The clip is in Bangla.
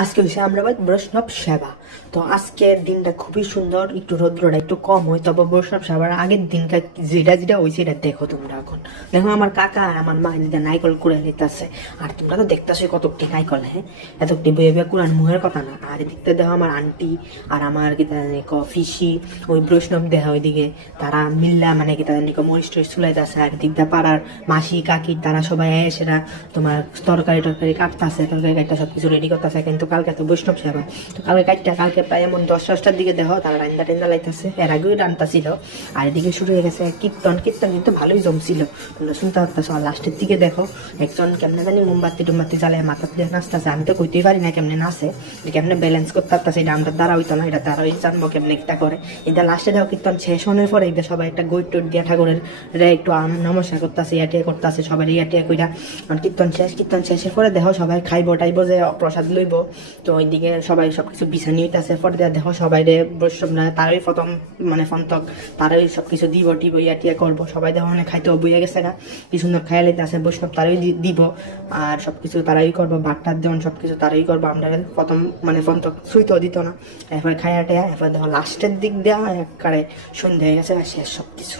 আজকে হচ্ছে আমরা বৈষ্ণব সেবা। তো আজকের দিনটা খুবই সুন্দর, একটু রৌদ্রটা একটু কম হয়, তবে বৈষ্ণব সেবার আগের দিনটা যেটা যেটা হয়েছে এটা দেখো। তোমরা এখন দেখো আমার কাকা আর আমার মা এদিকে নাইকল কুড়ে নিতেছে, আর তোমরা তো দেখতেছো কতটি নাইকল। হ্যাঁ, এতটি বয়ে বয়ে কুড়ান মুহের কথা না। আর এদিকটা দেখো আমার আন্টি আর আমার কি ফিসি ওই বৈষ্ণব দেহা ওইদিকে তারা মিল্লা মানে কি তাদের মরিচ টরিচ চুলাইতেছে। আর এদিকটা পাড়ার মাসি কাকি তারা সবাই এসেরা তোমার তরকারি টরকারি কাটতেছে, তরকারি কাটটা সবকিছু রেডি করতেছে। কিন্তু কালকে তো বৈষ্ণব সেবা, তো কালকে প্রায় এমন 10টার দিকে দেখো তারা রান্না টেন্দা লাইতেছে, এর আগেও রান্নাছিল। আর এদিকে শুরু হয়ে গেছে কীর্তন কিন্তু ভালোই জমছিল, তোমরা শুনতে পারতেছো। আর লাস্টের দিকে দেখো একজন কেমনে জানি মোমবাতি টোমবাতি জ্বালায় মাথা দিয়ে নাচতেছে। আমি তো কইতেই পারি না কেমনে নাচে, কেমনে ব্যালেন্স করতে পারতেছে, এটা আমরা দ্বারা হইতো না, এটা দ্বারা জানবো কেমনে একটা করে। এটা লাস্টে দেখো কীর্তন শেষ হওয়ার পরে এটা সবাই একটা গই টই দিয়া ঠাকুরের একটু নমস্কার করতেছে, ইয়াটিয়া করতেছে সবাই ইয়াটিয়া কইরা। কীর্তন শেষের পরে দেখো সবাই খাইব টাইব যে প্রসাদ লইব। তো ওইদিকে সবাই সবকিছু বিছানি হইতেছে। পরে দেখো সবাই রে বৈষ্ণব না তারাই প্রথম মানে ফন্তক তারাই সবকিছু দিব টিব ইয়াটিয়া করবো। সবাই দেখো অনেক খাইতেও বইয়া গেছে না, কি সুন্দর খাইয়া লাইতে আছে। বৈষ্ণব তারাই দিব আর সবকিছু তারাই করবো, ভাতটার দেওয়ান সবকিছু তারাই করবো। আমরা প্রথম মানে ফন্তক সুইতেও দিত না, এরপরে খাইয়া টেয়া। এরপরে দেখো লাস্টের দিক দেওয়া একবারে সন্ধ্যা হয়ে গেছে, শেষ সবকিছু।